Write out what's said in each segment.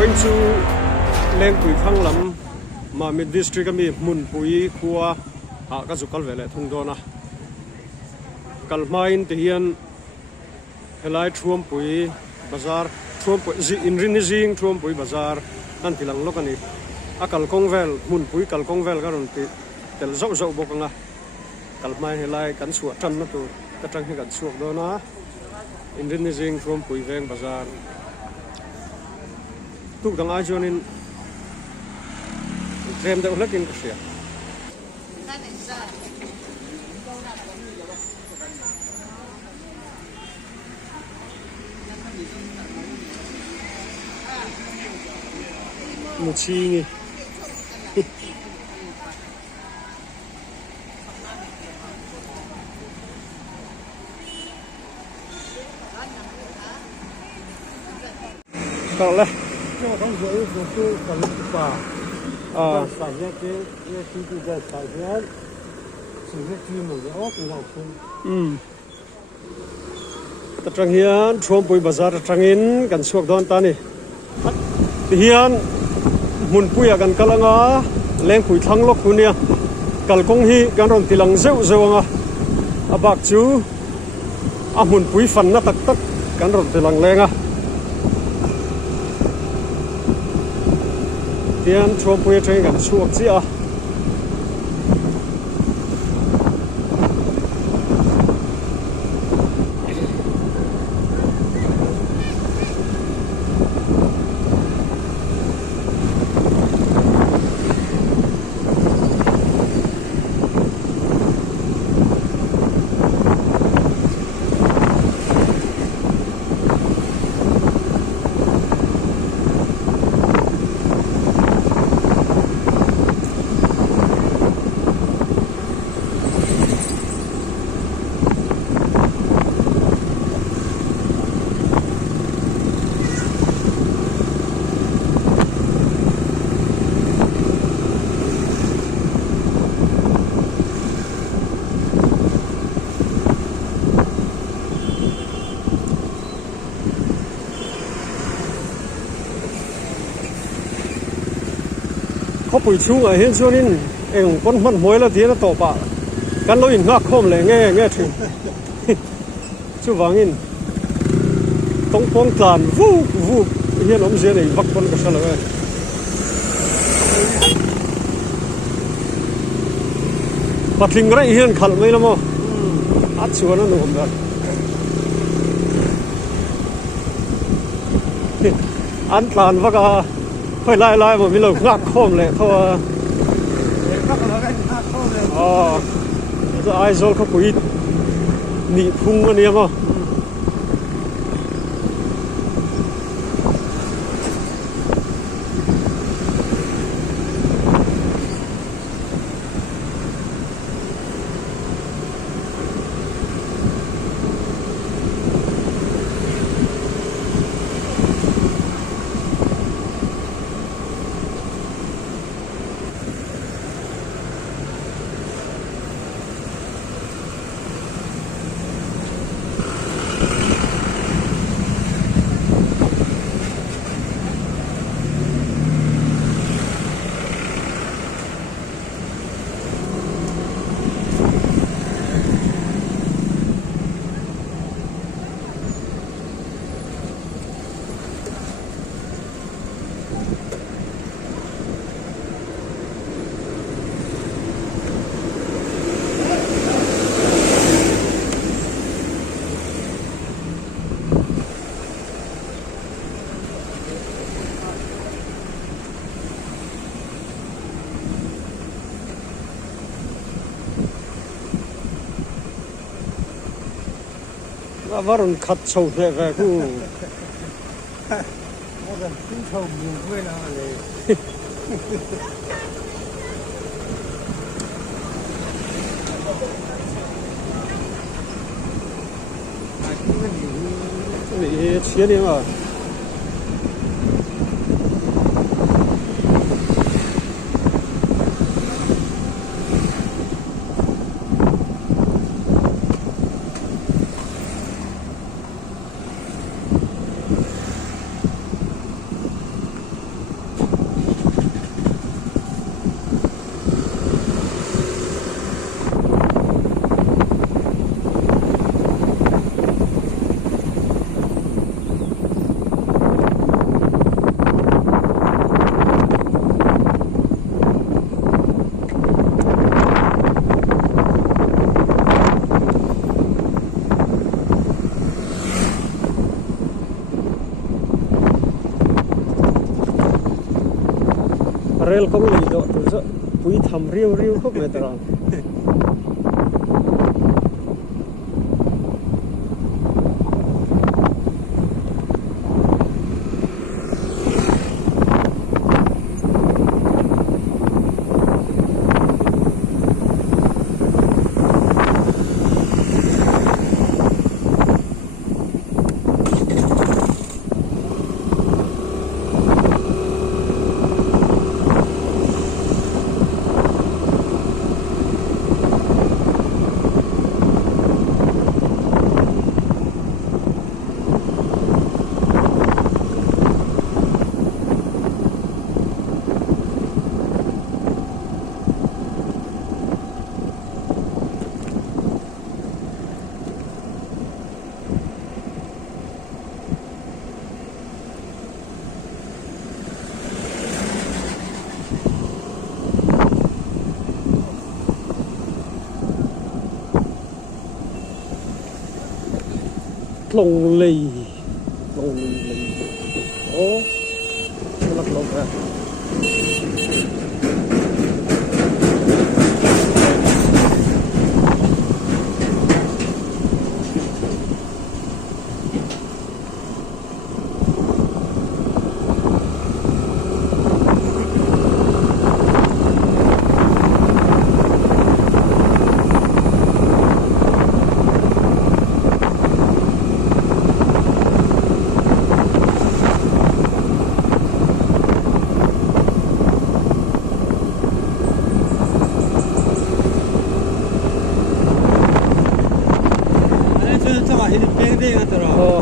point chu leng pui khang lam ma mi district ami mun pui khuwa ha ka zukal vele thung dona kalmain te hian helai thuam pui bazar thuam pui in rin jing thuam pui bazar an tilang lokani akal kongvel mun pui kal kongvel ka ron ti tel zau zau bokanga kalmai helai kan suwa tan na tu ka tang hi kan suak dona in rin jing thuam pui veng bazar tu dang ai jonin trem da ulakin ka sia một chi nhỉ còn đây这种水果是很大，产业这些经济在产业，只是居民的哦，比较村。ta trang hian thuam pui bazar trang in kan suak don ta ni ti hian mun puya kan kalanga leng pui thang lok hunia kal kong hi kan ron tilang zeu zeuanga abak chu a mun pui fan na tak tak kan ron tilang lenga tian thuam pui trang kan suak chi a có bụi chung ở hiện cho nên em con mất muối là thế nó tổ bạ cắn lối ngạc không lại nghe thì chú vàng in tông phong tàn vu vu hiện ông dưới này vắt con cái sao lại bắt linh cái hiện khẩn mấy lắm không ắt chúa nó nổi đó ăn tàn vắt à hơi lai mà mình lâu ngạc không lẽ thôi ai rồi không có ít nị phung anh em không varun khát sâu thế về ku我的pin头不会了嘞。你切的嘛？ rel kong li do tu zo pui tham riu riu khop me tarang lồng lì ô lắc lồng ra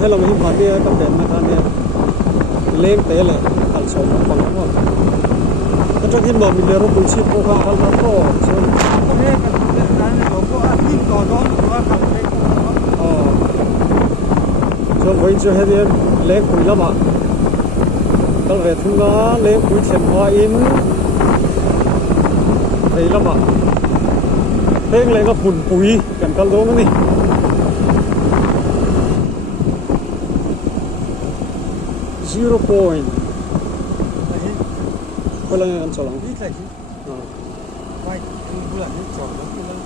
hay là mình phải đi cắm đèn mà than lên té lại hẳn sống bằng nó cái trong khi mà mình lấy rung chip vô hàng hẳn nó có cái này cái nó có tin có đó nó có cái cho với cho hết đi lấy củi lắm ạ cái về thung nó lấy củi chèn hoa in thấy lắm ạ thế lấy nó phun củi cần cái đó nữa đi zero point. Kau lang yang colang. Ini lagi. Baik, bulan ini colang bulan.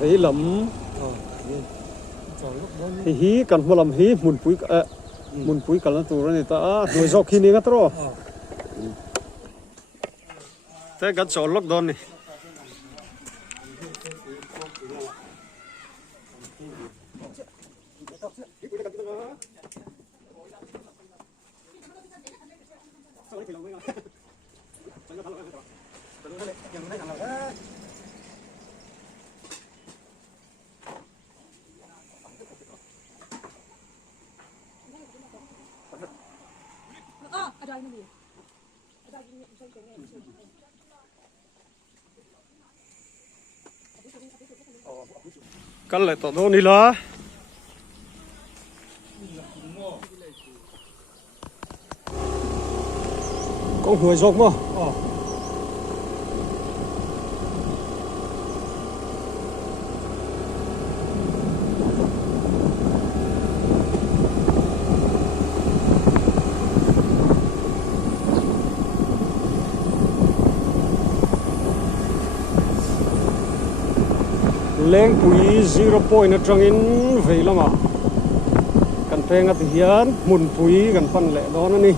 Thấy lắm. Thì hí cần mua làm hí mun pui cần tu rồi ta đuổi dọc khi này cái đó. Thế cái chỗ lốc đòn này. Cắt lại tọt đâu đi lá con hùi dọc mà lên pui zero point ở trong in về lắm à cần phê ngắt hiến mun pui cần phân lệ đó nữa đi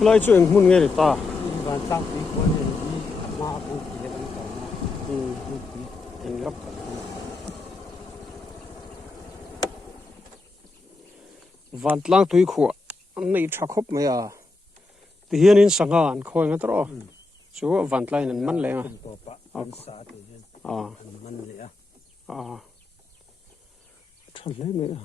lại chuyện muốn nghe được ta Và trong cái cuốn này đi mà cũng chỉ là cái lắp vạn lang túi khua này chắc khóc mấy à thì hiện in sang hàng khôi ngay đó chú vạn lang nên mắn lẹ thật lấy mấy à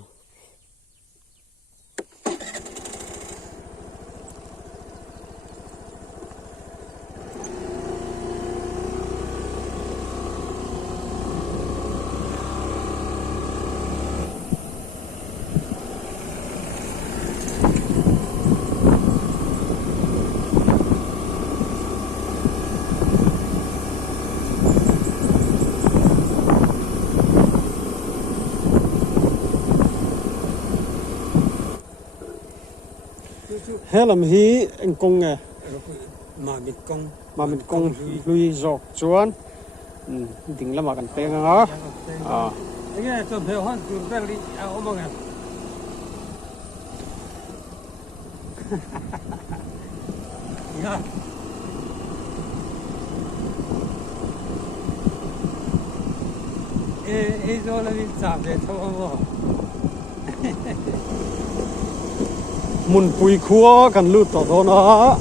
làm hi anh công nghe mà biết công mà mình công lui dọc chuan tính là mà cần tiền ngó nghe tôi phải hỏi tôi phải đi ông bằng à rồi là mình chạm về thôi mun pui khua kan lu to do na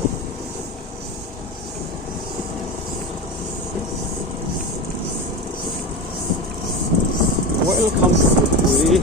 welcome to pui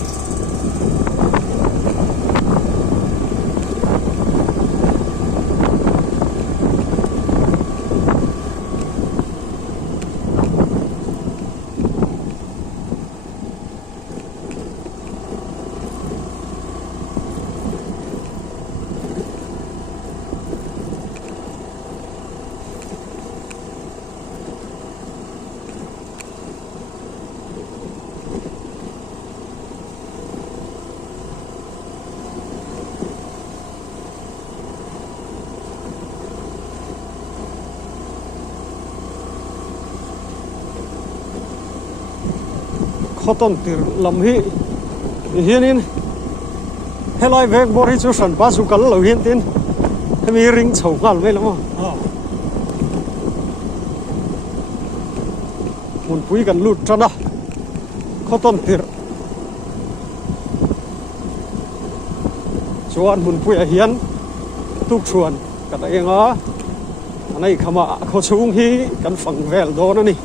khoton tir lam hi hianin helai vek bor hi chu san pa su kal lo hian tin hemi ring chho ngal mai lama mun pui kan lut trana khoton tir chuan mun pui a hian tuk chuan kan enga anai khama kho chung hi kan phang vel do na ni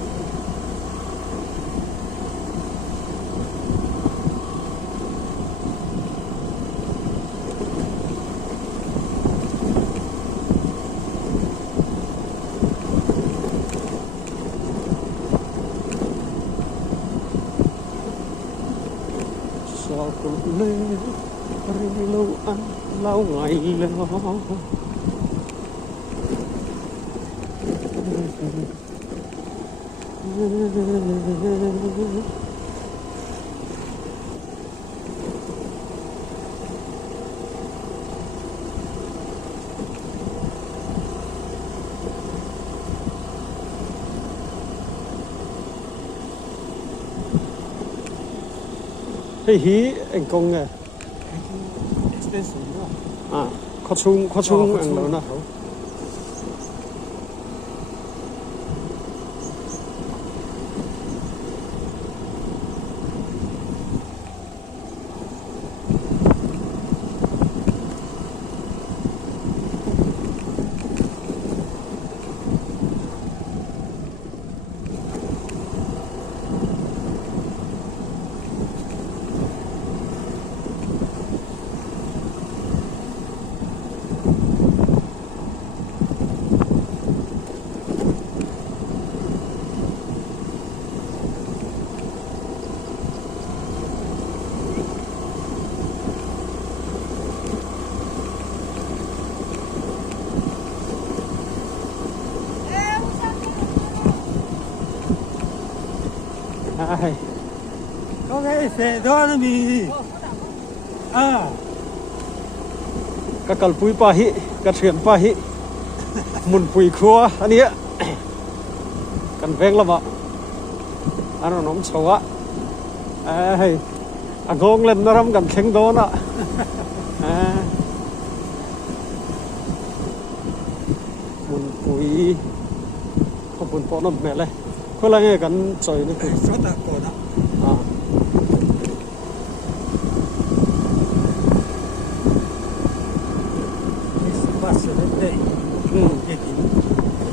sao cũng lê ring lâu ăn lâu ngày lâu hey hi anh công nghe expensive khó chung anh lâu na ai có cái xe đó nó bị ka kalpui pa hi ka thian pa hi mun pui khua ania kan veng lama ano nom chowa ai agong len naram kan theng do na mun pui ko pun po nom me le ko la nge kan choi ni ku rất là cổ đó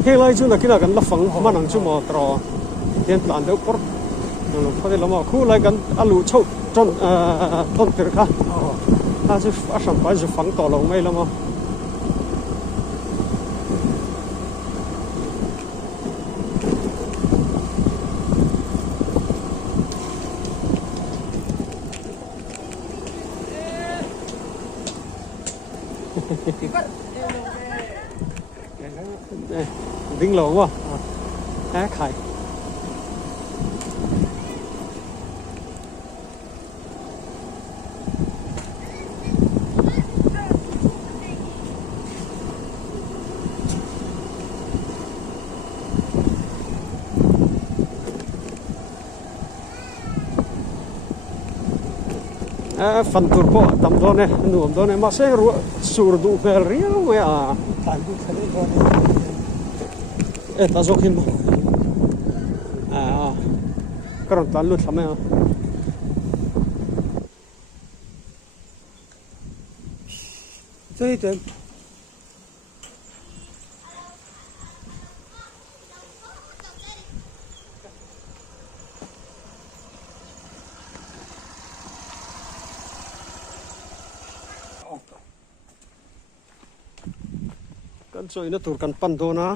he lai chu na kina kan la fang ma nang chu mo tro tian plan de por no pha de lama khu lai kan alu chau ton ton ter kha ha chu a sam pa chu fang to lo mai lama đinh lỗ quá á khai phần tur po tam do ne nuam do ne ma se ru sur du fel riau me a Tan du khale do ne. ta zo kin karon tan lut lama Chơi tên. kan so ina tur kan pan do na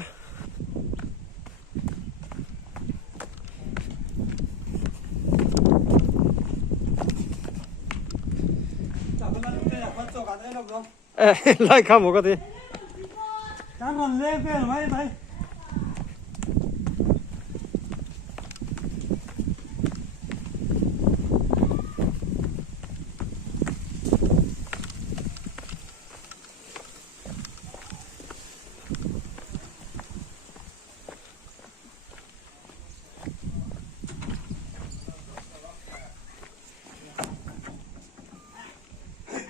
lai kham ho ka ti Đang còn lên về mấy mấy.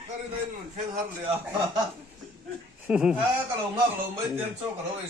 Cái này nó khen hơn liền. Cái lồng mấy tiếng sau cái lồng